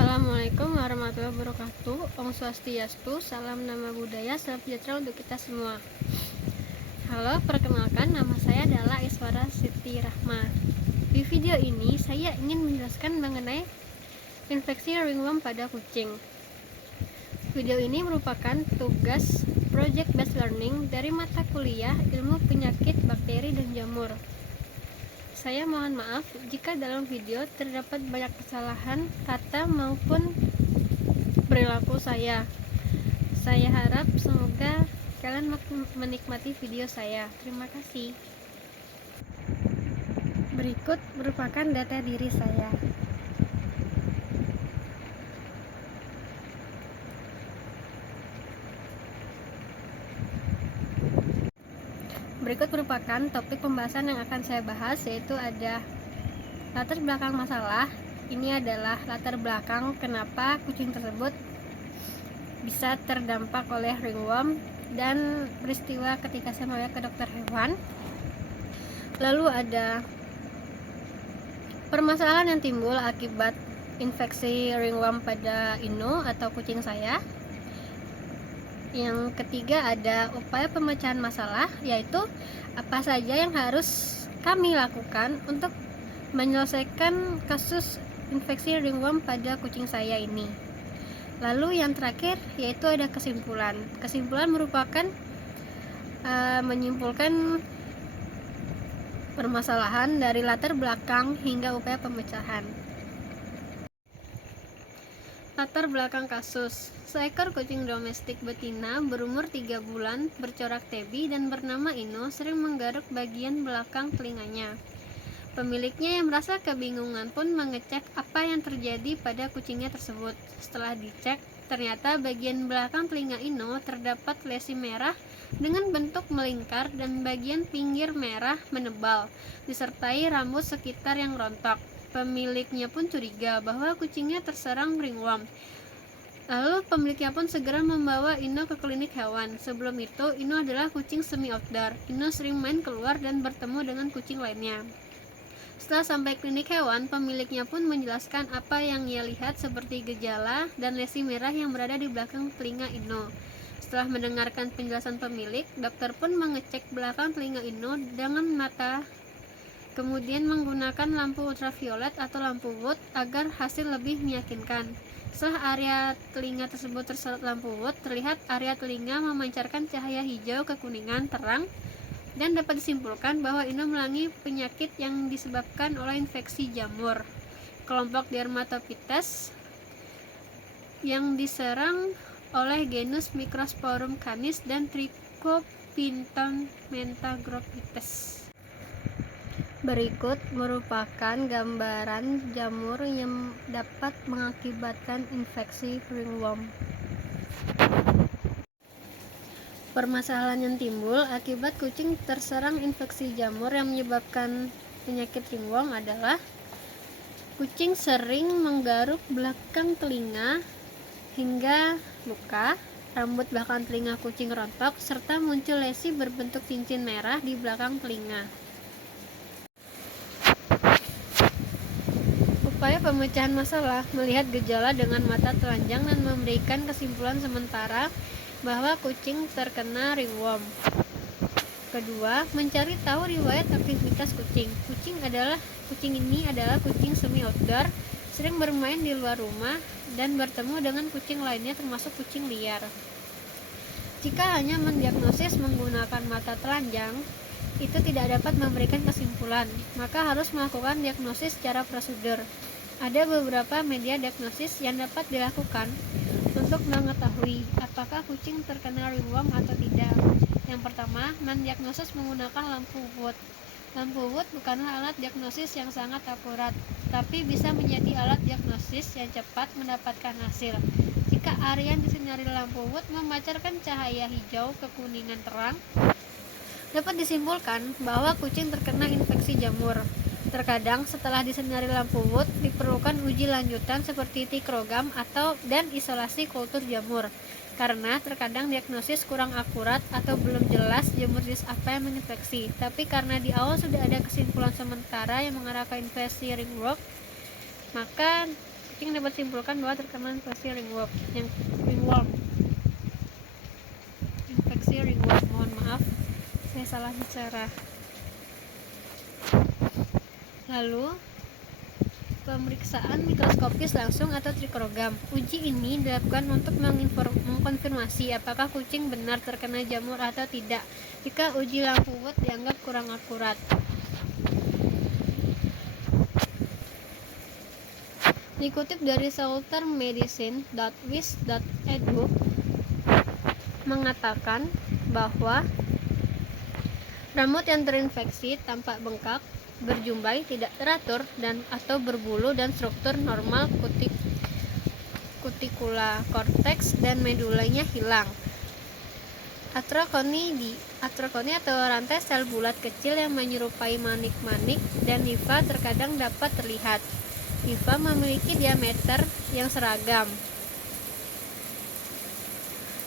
Assalamualaikum warahmatullahi wabarakatuh. Om Swastiastu, salam nama budaya, salam sejahtera untuk kita semua. Halo, perkenalkan nama saya adalah Iswara Siti Rahma. Di video ini saya ingin menjelaskan mengenai infeksi ringworm pada kucing. Video ini merupakan tugas project based learning dari mata kuliah ilmu penyakit bakteri dan jamur. Saya mohon maaf jika dalam video terdapat banyak kesalahan kata maupun perilaku saya. Saya harap semoga kalian menikmati video saya. Terima kasih. Berikut merupakan data diri saya. Berikut merupakan topik pembahasan yang akan saya bahas, yaitu ada latar belakang masalah. Ini adalah latar belakang kenapa kucing tersebut bisa terdampak oleh ringworm dan peristiwa ketika saya mau ke dokter hewan. Lalu ada permasalahan yang timbul akibat infeksi ringworm pada Ino atau kucing saya. Yang ketiga ada upaya pemecahan masalah, yaitu apa saja yang harus kami lakukan untuk menyelesaikan kasus infeksi ringworm pada kucing saya ini. Lalu yang terakhir yaitu ada kesimpulan. Kesimpulan merupakan menyimpulkan permasalahan dari latar belakang hingga upaya pemecahan. Latar belakang kasus. Seekor kucing domestik betina berumur 3 bulan bercorak tabby dan bernama Ino sering menggaruk bagian belakang telinganya. Pemiliknya yang merasa kebingungan pun mengecek apa yang terjadi pada kucingnya tersebut. Setelah dicek, ternyata bagian belakang telinga Ino terdapat lesi merah dengan bentuk melingkar dan bagian pinggir merah menebal, disertai rambut sekitar yang rontok. Pemiliknya pun curiga bahwa kucingnya terserang ringworm. Lalu pemiliknya pun segera membawa Ino ke klinik hewan. Sebelum itu, Ino adalah kucing semi outdoor. Ino sering main keluar dan bertemu dengan kucing lainnya. Setelah sampai klinik hewan, pemiliknya pun menjelaskan apa yang ia lihat seperti gejala dan lesi merah yang berada di belakang telinga Ino. Setelah mendengarkan penjelasan pemilik, dokter pun mengecek belakang telinga Ino dengan mata, kemudian menggunakan lampu ultraviolet atau lampu Wood agar hasil lebih meyakinkan. Setelah area telinga tersebut terserot lampu Wood, terlihat area telinga memancarkan cahaya hijau kekuningan terang dan dapat disimpulkan bahwa Ino mengalami penyakit yang disebabkan oleh infeksi jamur kelompok Dermatophytes yang diserang oleh genus Microsporum canis dan Trichophyton mentagrophytes. Berikut merupakan gambaran jamur yang dapat mengakibatkan infeksi ringworm. Permasalahan yang timbul akibat kucing terserang infeksi jamur yang menyebabkan penyakit ringworm adalah kucing sering menggaruk belakang telinga hingga luka, rambut belakang telinga kucing rontok, serta muncul lesi berbentuk cincin merah di belakang telinga. Upaya pemecahan masalah melihat gejala dengan mata telanjang dan memberikan kesimpulan sementara bahwa kucing terkena ringworm. Kedua, mencari tahu riwayat aktivitas kucing. Kucing ini adalah kucing semi outdoor, sering bermain di luar rumah dan bertemu dengan kucing lainnya termasuk kucing liar. Jika hanya mendiagnosis menggunakan mata telanjang, itu tidak dapat memberikan kesimpulan, maka harus melakukan diagnosis secara prosedur. Ada beberapa media diagnosis yang dapat dilakukan untuk mengetahui apakah kucing terkena ringworm atau tidak. Yang pertama, mendiagnosis menggunakan lampu Wood. Lampu Wood bukanlah alat diagnosis yang sangat akurat, tapi bisa menjadi alat diagnosis yang cepat mendapatkan hasil. Jika area yang disinari lampu Wood memancarkan cahaya hijau kekuningan terang, dapat disimpulkan bahwa kucing terkena infeksi jamur. Terkadang setelah disinari lampu Wood diperlukan uji lanjutan seperti tikrogam dan isolasi kultur jamur, karena terkadang diagnosis kurang akurat atau belum jelas jamur jenis apa yang menginfeksi. Tapi karena di awal sudah ada kesimpulan sementara yang mengarah ke infeksi ringworm, maka kucing dapat simpulkan bahwa terkena infeksi ringworm. Infeksi ringworm, mohon maaf, saya salah bicara. Lalu pemeriksaan mikroskopis langsung atau trikrogam. Uji ini dilakukan untuk mengkonfirmasi apakah kucing benar terkena jamur atau tidak. Jika uji lampu watt dianggap kurang akurat. Dikutip dari saltermedicine.wis.edu mengatakan bahwa rambut yang terinfeksi tampak bengkak, berjumbai, tidak teratur, dan atau berbulu dan struktur normal kutikula, korteks, dan medulanya hilang. Atrokoni atau rantai sel bulat kecil yang menyerupai manik-manik dan hifa terkadang dapat terlihat. Hifa memiliki diameter yang seragam,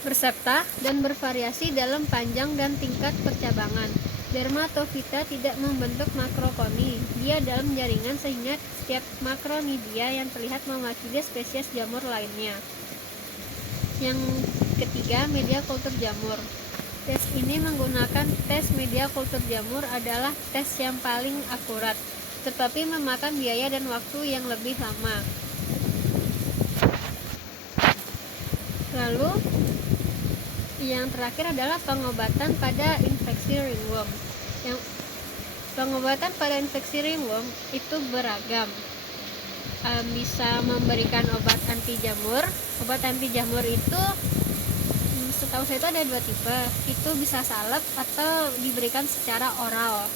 bersepta, dan bervariasi dalam panjang dan tingkat percabangan. Dermatofita tidak membentuk makrokoni, dia dalam jaringan sehingga setiap makronidia yang terlihat mewakili spesies jamur lainnya. Yang ketiga, media kultur jamur. Tes ini menggunakan tes media kultur jamur adalah tes yang paling akurat, tetapi memakan biaya dan waktu yang lebih lama. Lalu yang terakhir adalah pengobatan pada infeksi ringworm. Pengobatan pada infeksi ringworm itu beragam. Bisa memberikan obat anti jamur. Obat anti jamur itu setahu saya itu ada 2 tipe. Itu bisa salep atau diberikan secara oral.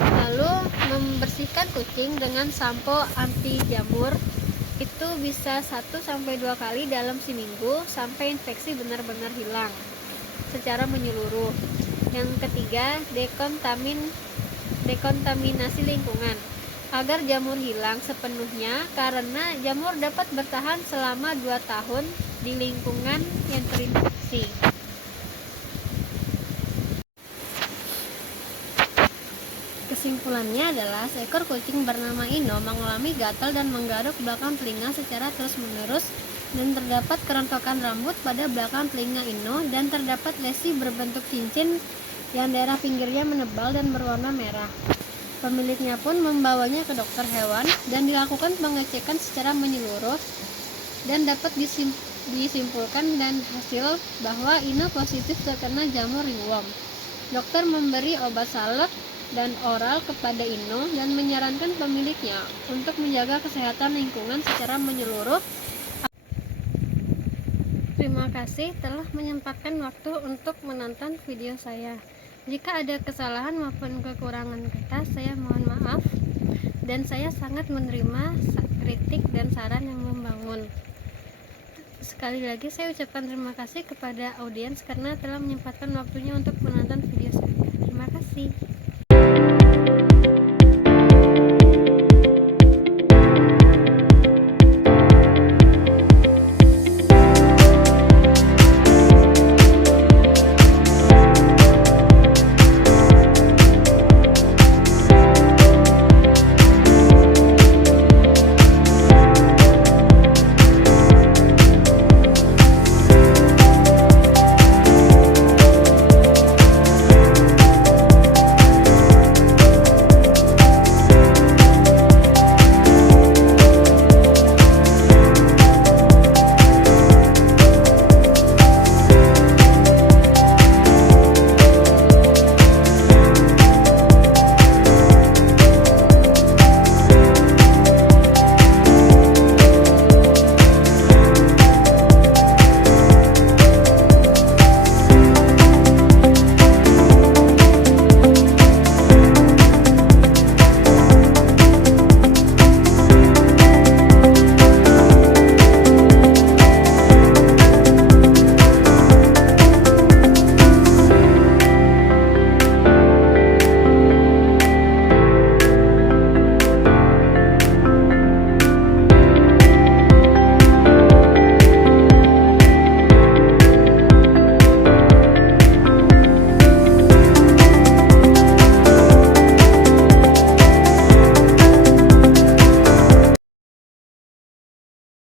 Lalu membersihkan kucing dengan sampo anti jamur itu bisa 1-2 kali dalam seminggu sampai infeksi benar-benar hilang secara menyeluruh. Yang ketiga, dekontaminasi lingkungan agar jamur hilang sepenuhnya, karena jamur dapat bertahan selama 2 tahun di lingkungan yang terinfeksi. Kesimpulannya adalah seekor kucing bernama Ino mengalami gatal dan menggaruk belakang telinga secara terus-menerus, dan terdapat kerontokan rambut pada belakang telinga Ino, dan terdapat lesi berbentuk cincin yang daerah pinggirnya menebal dan berwarna merah. Pemiliknya pun membawanya ke dokter hewan dan dilakukan pengecekan secara menyeluruh, dan dapat disimpulkan dan hasil bahwa Ino positif terkena jamur ringworm. Dokter memberi obat salep dan oral kepada Ino dan menyarankan pemiliknya untuk menjaga kesehatan lingkungan secara menyeluruh. Terima kasih telah menyempatkan waktu untuk menonton video saya. Jika ada kesalahan maupun kekurangan kata, saya mohon maaf, dan saya sangat menerima kritik dan saran yang membangun. Sekali lagi saya ucapkan terima kasih kepada audiens karena telah menyempatkan waktunya untuk menonton video saya. Terima kasih.